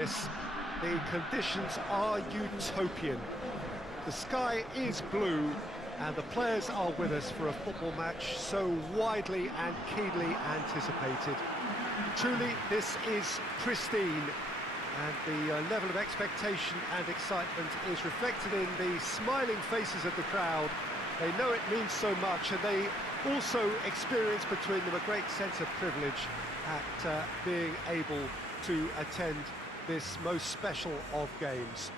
The conditions are utopian. The sky is blue and the players are with us for a football match so widely and keenly anticipated. Truly, this is pristine, and the level of expectation and excitement is reflected in the smiling faces of the crowd. They know it means so much, and they also experience between them a great sense of privilege at being able to attend this most special of games.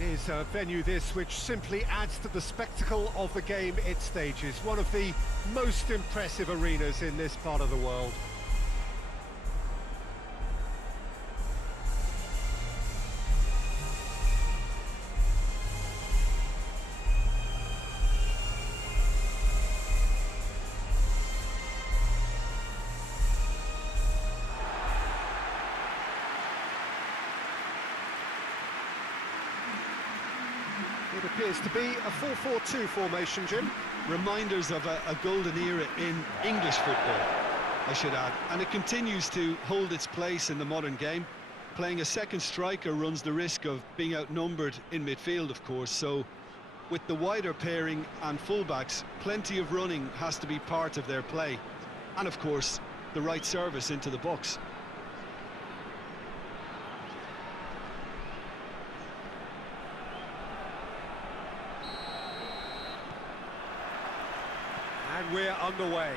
It is a venue which simply adds to the spectacle of the game it stages, one of the most impressive arenas in this part of the world. It appears to be a 4-4-2 formation, Jim. Reminders of a golden era in English football, I should add. And it continues to hold its place in the modern game. Playing a second striker runs the risk of being outnumbered in midfield, of course. So, with the wider pairing and fullbacks, plenty of running has to be part of their play. And, of course, the right service into the box. And we're underway.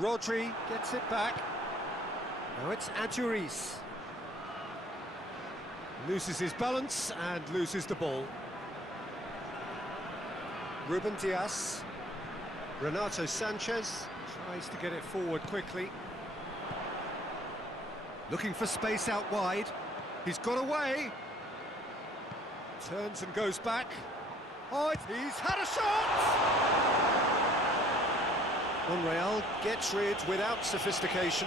Rodri gets it back. Now it's Adjuris. Loses his balance and loses the ball. Ruben Dias. Renato Sanchez tries to get it forward quickly. Looking for space out wide. He's got away. Turns and goes back. Oh, he's had a shot! Monreal gets rid without sophistication.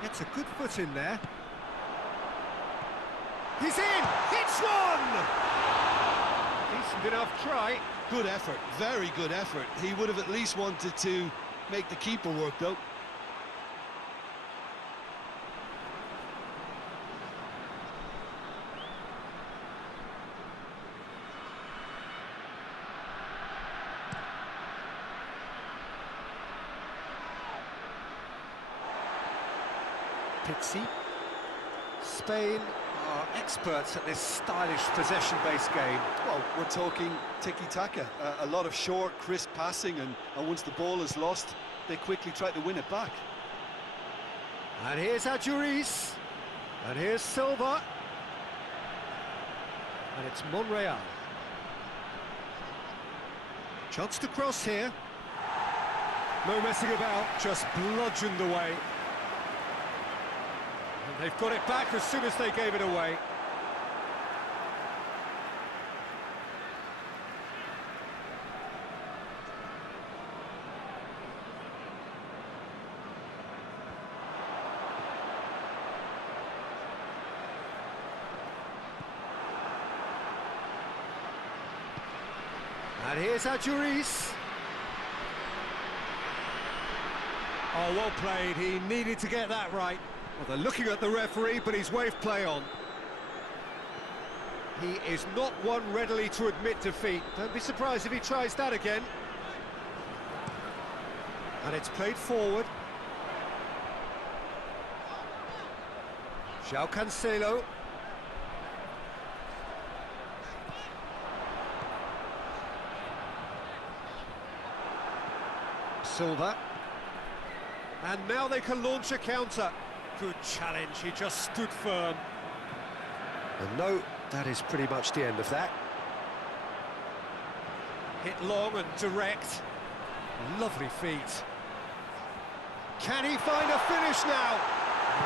Gets a good foot in there. He's in! Hits one! Decent enough try. Good effort, very good effort. He would have at least wanted to make the keeper work, though. Pizzi. Spain are experts at this stylish possession-based game. Well, we're talking tiki-taka, a lot of short, crisp passing, and once the ball is lost, they quickly try to win it back. And here's Adjuris, and here's Silva, and it's Monreal. Chance to cross here. No messing about, just bludgeoned away. And they've got it back as soon as they gave it away. And here's Adjuris. Oh, well played. He needed to get that right. Well, they're looking at the referee, but he's waved play on. He is not one readily to admit defeat. Don't be surprised if he tries that again. And it's played forward. João Cancelo. Silva. And now they can launch a counter. Good challenge, he just stood firm. And no, that is pretty much the end of that. Hit long and direct. Lovely feet. Can he find a finish now?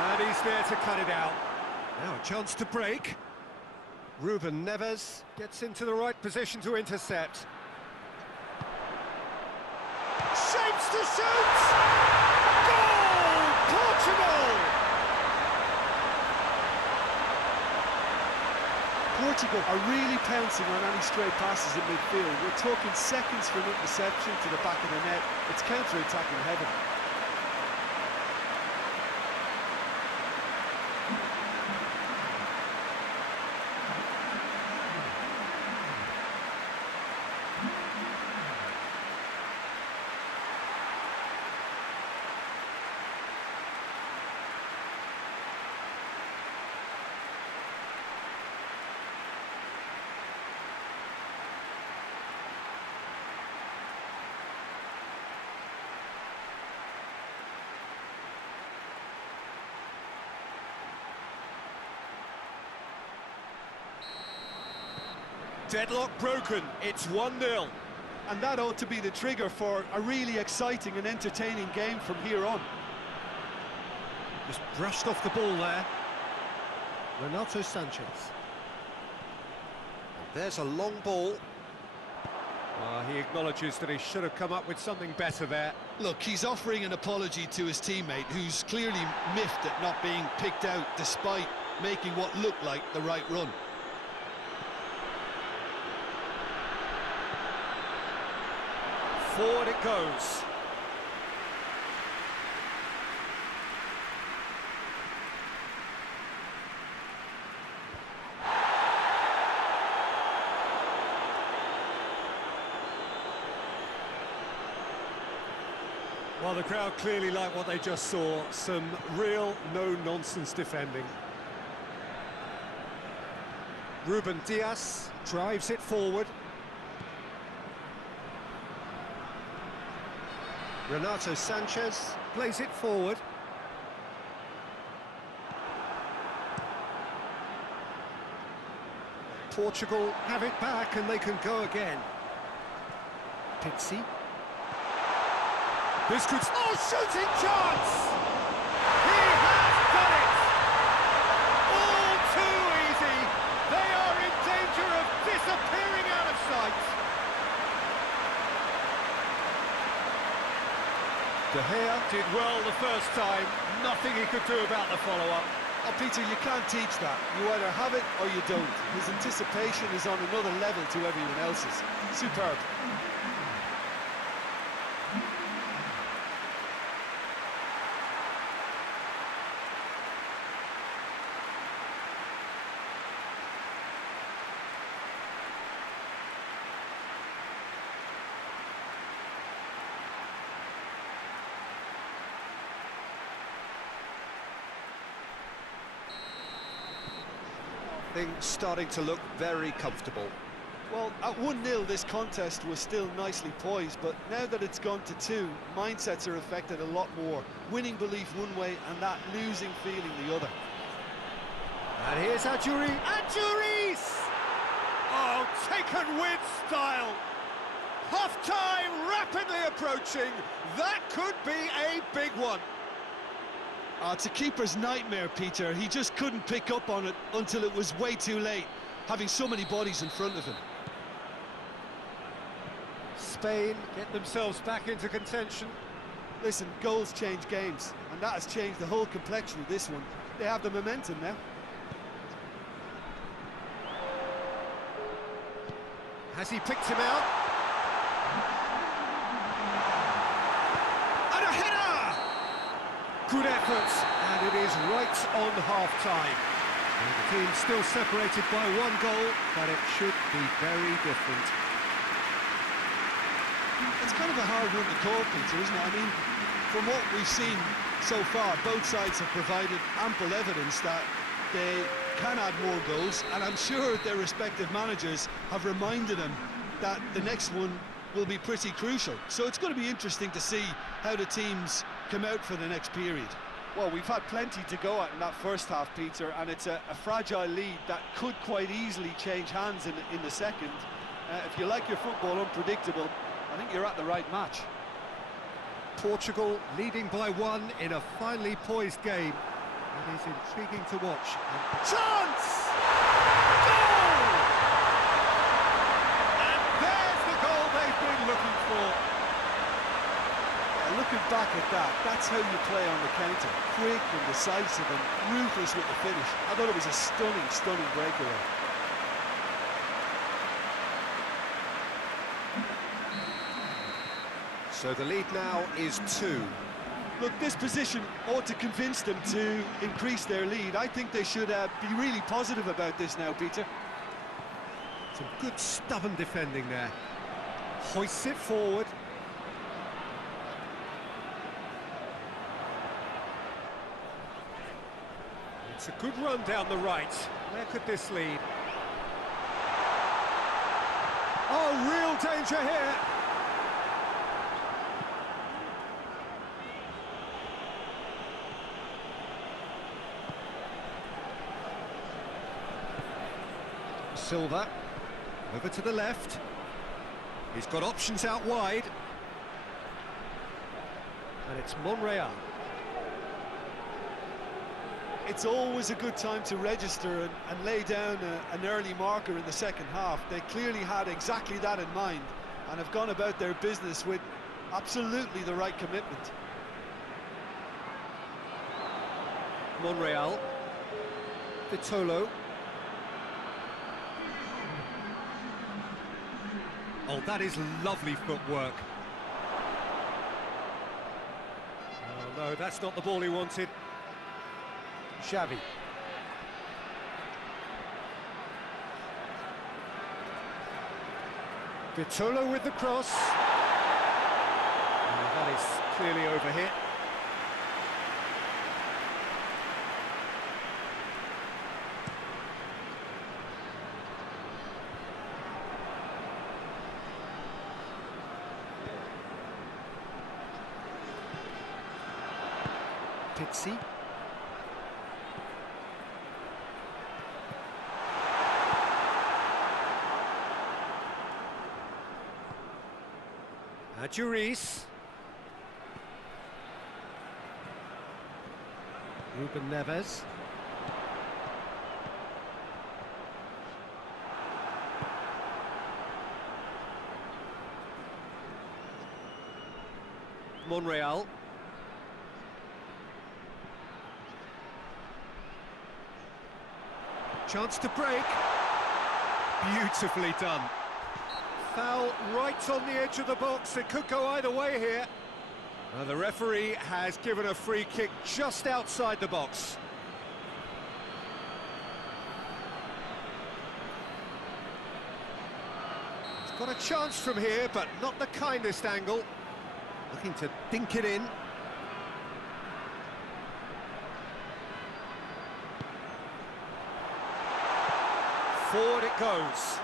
And he's there to cut it out. Now a chance to break. Ruben Neves gets into the right position to intercept. Shapes to shoot! Goal! Portugal! Portugal are really pouncing on any stray passes in midfield. We're talking seconds from interception to the back of the net. It's counter-attacking heaven. Deadlock broken, it's 1-0. And that ought to be the trigger for a really exciting and entertaining game from here on. Just brushed off the ball there. Renato Sanchez. And there's a long ball. He acknowledges that he should have come up with something better there. Look, he's offering an apology to his teammate, who's clearly miffed at not being picked out despite making what looked like the right run. Forward it goes. Well, the crowd clearly like what they just saw. Some real no-nonsense defending. Ruben Dias drives it forward. Renato Sanchez plays it forward. Portugal have it back and they can go again. Pizzi. This could... Oh, shooting chance! He has done it! All too easy. They are in danger of disappearing out of sight. De Gea did well the first time, nothing he could do about the follow-up. Oh, Peter, you can't teach that. You either have it or you don't. His anticipation is on another level to everyone else's. Superb. Things starting to look very comfortable. Well, at 1-0 this contest was still nicely poised, but now that it's gone to 2, mindsets are affected a lot more. Winning belief one way and that losing feeling the other. And here's Adjuri. Adjuris! Oh, taken with style. Half-time rapidly approaching. That could be a big one. It's a keeper's nightmare, Peter. He just couldn't pick up on it until it was way too late, having so many bodies in front of him. Spain get themselves back into contention. Listen, goals change games, and that has changed the whole complexion of this one. They have the momentum now. Has he picked him out? And a header! Good effort, and it is right on half-time. And the team still separated by 1 goal, but it should be very different. It's kind of a hard one to call, Peter, isn't it? I mean, from what we've seen so far, both sides have provided ample evidence that they can add more goals, and I'm sure their respective managers have reminded them that the next one will be pretty crucial. So it's going to be interesting to see how the teams come out for the next period. Well, we've had plenty to go at in that first half, Peter, and it's a fragile lead that could quite easily change hands in the second. If you like your football unpredictable, I think you're at the right match. Portugal leading by 1 in a finely poised game. It is intriguing to watch. And chance! Goal! And there's the goal they've been looking for. Yeah, looking back at that, that's how you play on the counter. Quick and decisive and ruthless with the finish. I thought it was a stunning breakaway. So the lead now is 2. Look, this position ought to convince them to increase their lead. I think they should be really positive about this now, Peter. Some good stubborn defending there. Hoists it forward. It's a good run down the right. Where could this lead? Oh, real danger here. Silva, over to the left. He's got options out wide. And it's Monreal. It's always a good time to register and lay down an early marker in the second half. They clearly had exactly that in mind and have gone about their business with absolutely the right commitment. Monreal. Vitolo. Oh, that is lovely footwork. Oh, no, that's not the ball he wanted. Xavi. Vitolo with the cross. Oh, that is clearly overhit. Pizzi. Juris. Ruben Neves. Monreal. Chance to break. Beautifully done. Foul right on the edge of the box. It could go either way here. The referee has given a free kick just outside the box. He's got a chance from here, but not the kindest angle. Looking to dink it in. Forward it goes.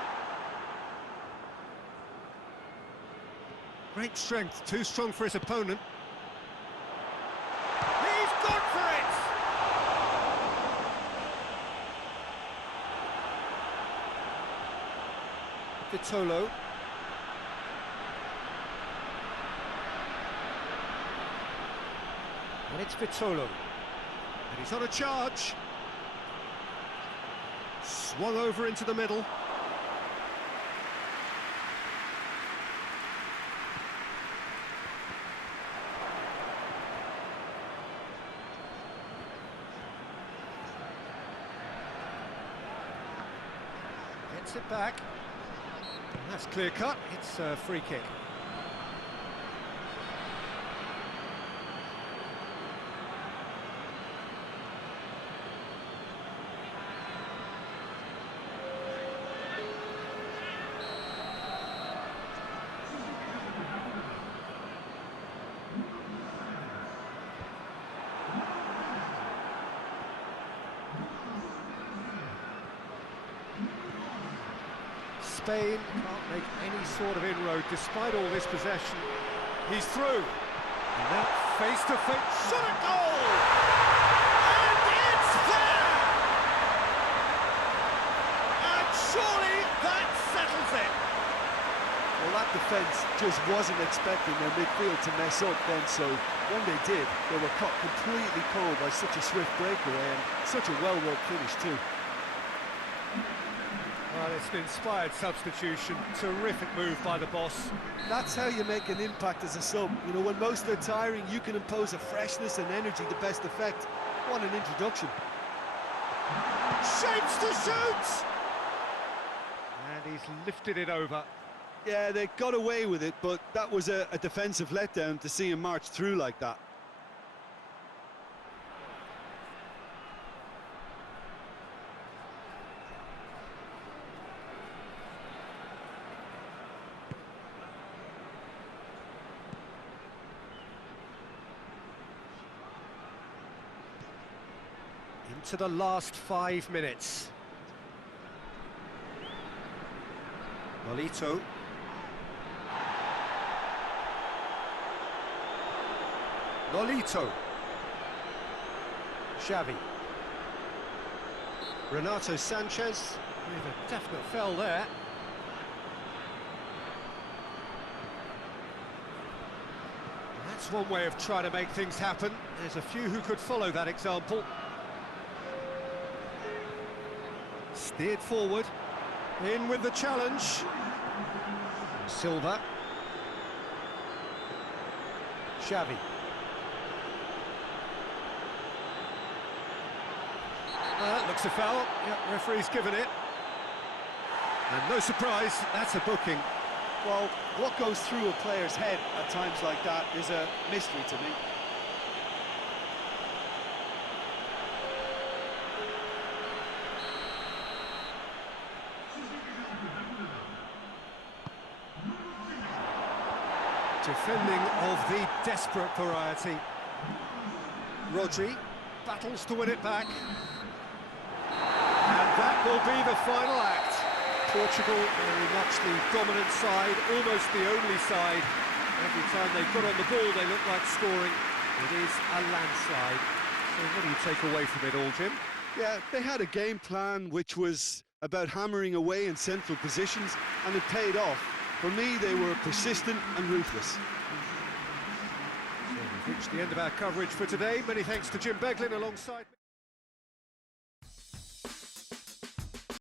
Great strength, too strong for his opponent. He's gone for it! Vitolo. And it's Vitolo. And he's on a charge. Swung over into the middle. Gets it back. And that's clear cut. It's a free kick. Spain can't make any sort of inroad despite all this possession. He's through. And that face-to-face shot at goal! And it's there! And surely that settles it! Well, that defence just wasn't expecting their midfield to mess up then, so when they did, they were caught completely cold by such a swift breakaway and such a well-worked finish too. Well, it's an inspired substitution. Terrific move by the boss. That's how you make an impact as a sub. You know, when most are tiring, you can impose a freshness and energy to best effect. What an introduction. Shapes to shoot! And he's lifted it over. Yeah, they got away with it, but that was a defensive letdown to see him march through like that. Into the last 5 minutes. Nolito. Nolito. Xavi. Renato Sanchez with a definite foul there. That's one way of trying to make things happen. There's a few who could follow that example. Steered forward. In with the challenge. Silva. Xavi. That looks a foul. Yep, referee's given it. And no surprise, that's a booking. Well, what goes through a player's head at times like that is a mystery to me. Defending of the desperate variety. Rodri battles to win it back. And that will be the final act. Portugal very much the dominant side, almost the only side. Every time they got on the ball, they look like scoring. It is a landslide. So what do you take away from it all, Jim? Yeah, they had a game plan which was about hammering away in central positions, and it paid off. For me, they were persistent and ruthless. So we've reached the end of our coverage for today. Many thanks to Jim Beglin alongside me.